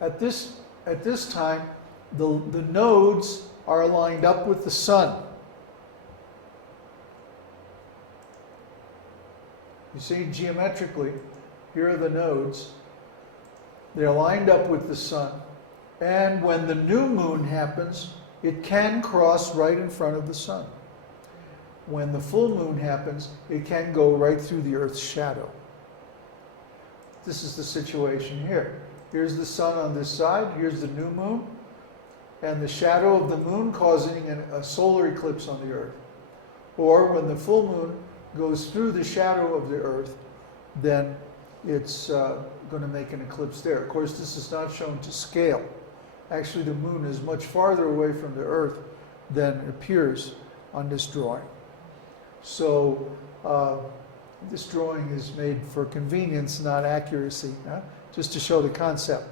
At this time, the nodes are lined up with the sun. You see, geometrically, here are the nodes. They're lined up with the sun. And when the new moon happens, it can cross right in front of the sun. When the full moon happens, it can go right through the Earth's shadow. This is the situation here. Here's the sun on this side, here's the new moon, and the shadow of the moon causing a solar eclipse on the Earth. Or when the full moon goes through the shadow of the Earth, then it's going to make an eclipse there. Of course, this is not shown to scale. Actually, the moon is much farther away from the Earth than appears on this drawing. So this drawing is made for convenience, not accuracy, just to show the concept.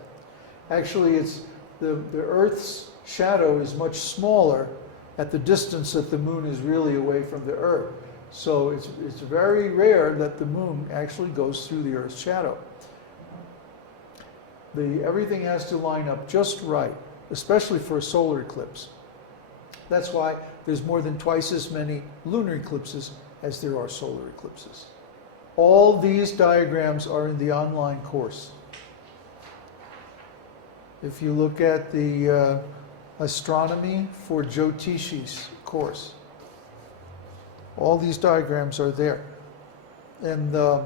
Actually, it's the Earth's shadow is much smaller at the distance that the moon is really away from the Earth. So it's very rare that the moon actually goes through the Earth's shadow. Everything has to line up just right, especially for a solar eclipse. That's why there's more than twice as many lunar eclipses as there are solar eclipses. All these diagrams are in the online course. If you look at the Astronomy for Jyotishis course, all these diagrams are there. And the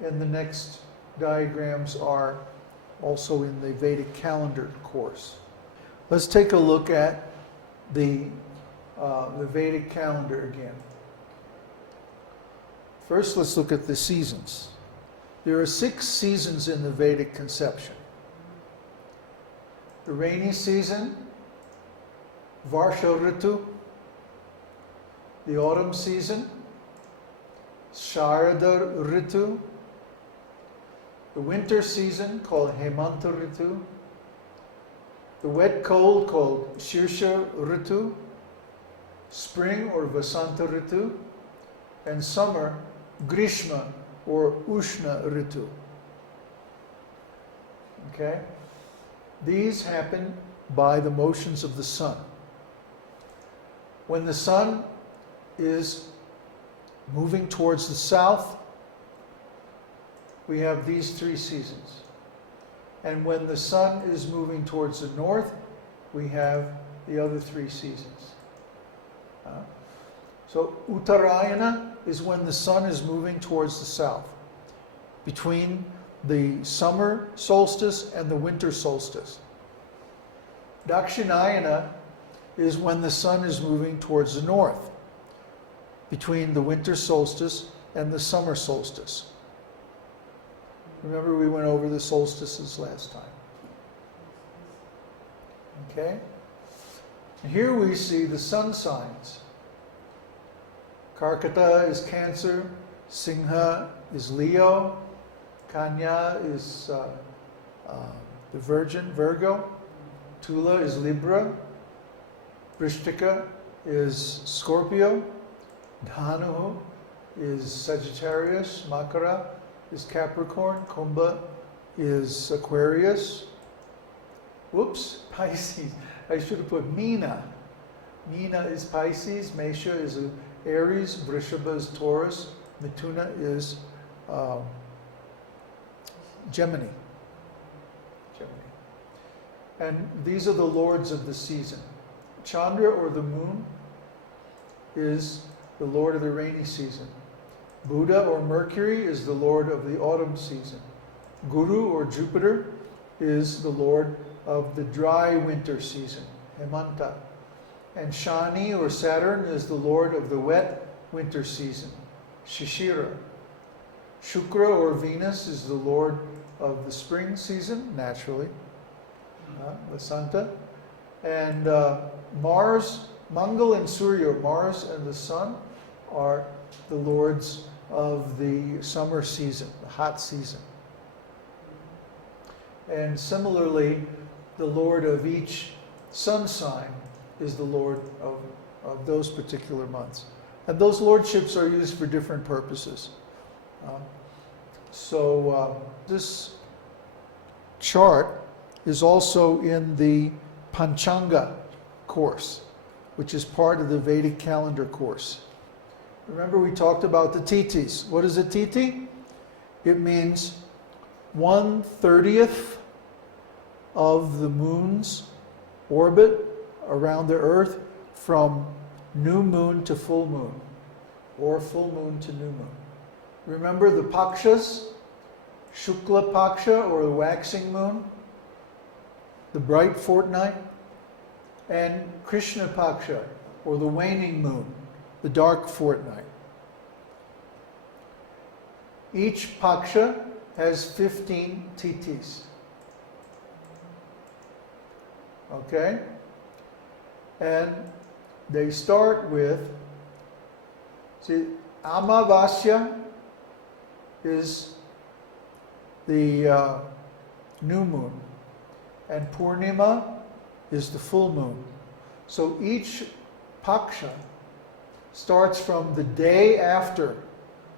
next diagrams are also in the Vedic Calendar course. Let's take a look at the Vedic Calendar again. First, let's look at the seasons. There are 6 seasons in the Vedic conception. The rainy season, Varsha Ritu, the autumn season, Sharada Ritu, the winter season called Hemanta Ritu, the wet cold called Shirsha Ritu, spring or Vasanta Ritu, and summer Grishma or Ushna Ritu. Okay? These happen by the motions of the sun. When the sun is moving towards the south, we have these 3 seasons. And when the sun is moving towards the north, we have the other 3 seasons. So Uttarayana is when the sun is moving towards the south, between the summer solstice and the winter solstice. Dakshinayana is when the sun is moving towards the north, between the winter solstice and the summer solstice. Remember, we went over the solstices last time. Okay? And here we see the sun signs. Karkata is Cancer, Singha is Leo, Kanya is the Virgin, Virgo, Tula is Libra, Vrishtika is Scorpio, Dhanu is Sagittarius, Makara is Capricorn, Kumbha is Aquarius. Whoops, Pisces. I should have put Meena. Meena is Pisces, Mesha is Aries, Vrishabha is Taurus, Mithuna is Gemini. And these are the lords of the season. Chandra, or the moon, is the lord of the rainy season. Buddha, or Mercury, is the lord of the autumn season. Guru, or Jupiter, is the lord of the dry winter season, Hemanta. And Shani, or Saturn, is the lord of the wet winter season, Shishira. Shukra, or Venus, is the lord of the spring season, naturally, Vasanta. And Mars, Mangal and Surya, Mars and the sun, are the lords of the summer season, the hot season. And similarly, the lord of each sun sign is the lord of those particular months. And those lordships are used for different purposes. This chart is also in the Panchanga course, which is part of the Vedic Calendar course. Remember we talked about the titis. What is a titi? It means 1/30th of the moon's orbit around the earth from new moon to full moon, or full moon to new moon. Remember the pakshas? Shukla paksha, or the waxing moon, the bright fortnight, and Krishna paksha, or the waning moon, the dark fortnight. Each paksha has 15 titis. Okay? And they start with, see, Amavasya is the new moon, and Purnima is the full moon. So each paksha starts from the day after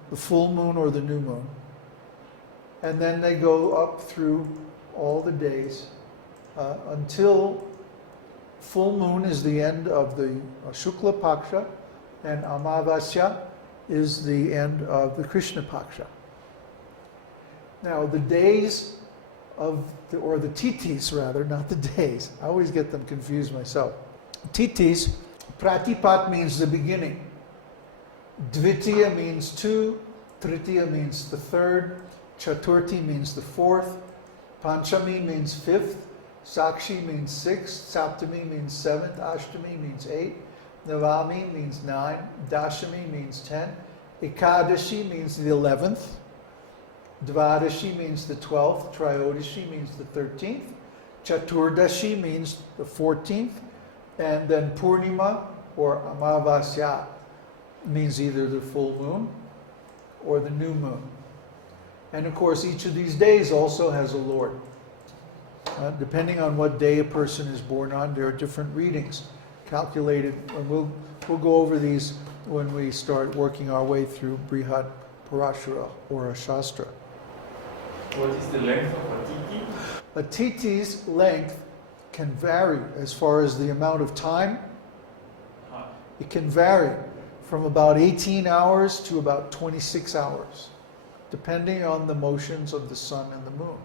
the full moon or the new moon, and then they go up through all the days until full moon is the end of the Shukla paksha, and Amavasya is the end of the Krishna paksha. Now the days of, or the titis rather, not the days. I always get them confused myself. Titis, pratipat means the beginning. Dvitiya means 2, Tritiya means the 3rd, Chaturthi means the 4th, Panchami means 5th, Sakshi means 6th, Saptami means 7th, Ashtami means 8, Navami means 9, Dashami means 10, Ekadashi means the 11th, Dvadashi means the 12th, Triyodashi means the 13th, Chaturdashi means the 14th, and then Purnima or Amavasya means either the full moon or the new moon. And of course, each of these days also has a lord. Depending on what day a person is born on, there are different readings calculated, and we'll go over these when we start working our way through Brihad Parashara or a Shastra. What is the length of a titi? A titi's length can vary as far as the amount of time. It can vary from about 18 hours to about 26 hours, depending on the motions of the sun and the moon.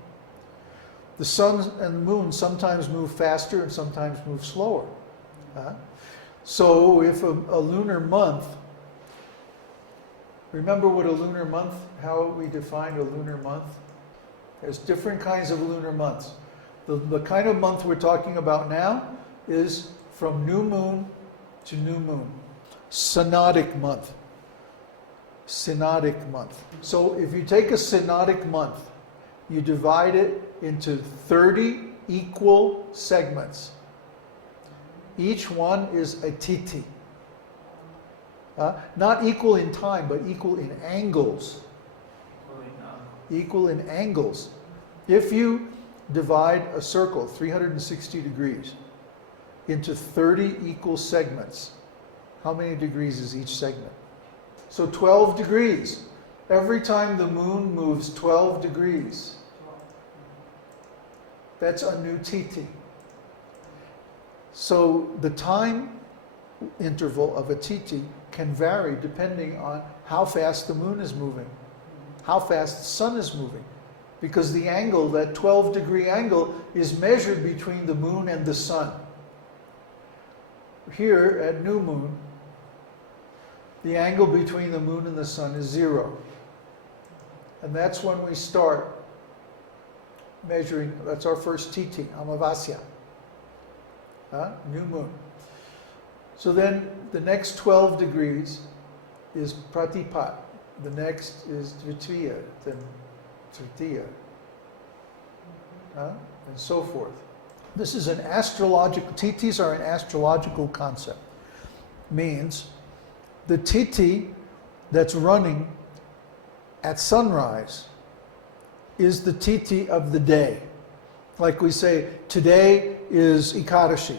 The sun and the moon sometimes move faster and sometimes move slower. So if a lunar month, remember what a lunar month, how we define a lunar month? There's different kinds of lunar months. The kind of month we're talking about now is from new moon to new moon. Synodic month. Synodic month. So if you take a synodic month, you divide it into 30 equal segments. Each one is a titi. Not equal in time, but equal in angles. Equal in angles. If you divide a circle, 360 degrees, into 30 equal segments, how many degrees is each segment? So 12 degrees. Every time the moon moves 12 degrees, that's a new titi. So the time interval of a titi can vary depending on how fast the moon is moving, how fast the sun is moving. Because the angle, that 12-degree angle, is measured between the moon and the sun. Here at new moon, the angle between the moon and the sun is 0. And that's when we start measuring, that's our first titi, Amavasya. New moon. So then the next 12 degrees is Pratipat. The next is Dvitiya, then Tritiya, and so forth. This is an astrological, titis are an astrological concept. Means the titi that's running at sunrise is the titi of the day. Like we say, today is Ekadashi.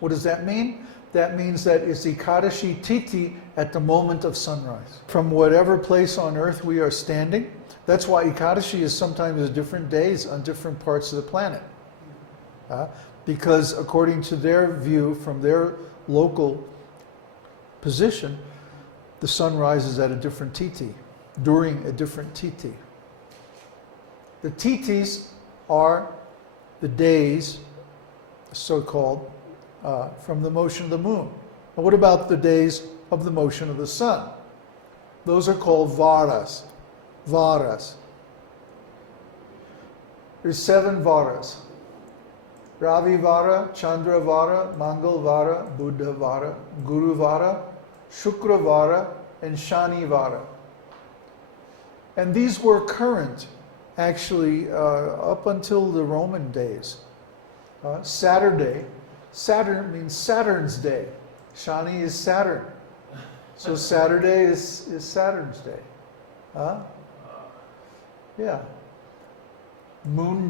What does that mean? That means that it's Ekadashi titi at the moment of sunrise. From whatever place on earth we are standing, That's why Ekadashi is sometimes different days on different parts of the planet. Because according to their view, from their local position, the sun rises at a different titi, during a different titi. The titis are the days, so-called, from the motion of the moon. And what about the days of the motion of the sun? Those are called varas. Varas. There's 7 varas. Ravi Vara, Chandra Vara, Mangal Vara, Buddha Vara, Guru Vara, Shukra Vara, and Shani Vara. And these were current, actually, up until the Roman days. Saturday, Saturn means Saturn's day. Shani is Saturn. So Saturday is Saturn's day. Yeah. Moon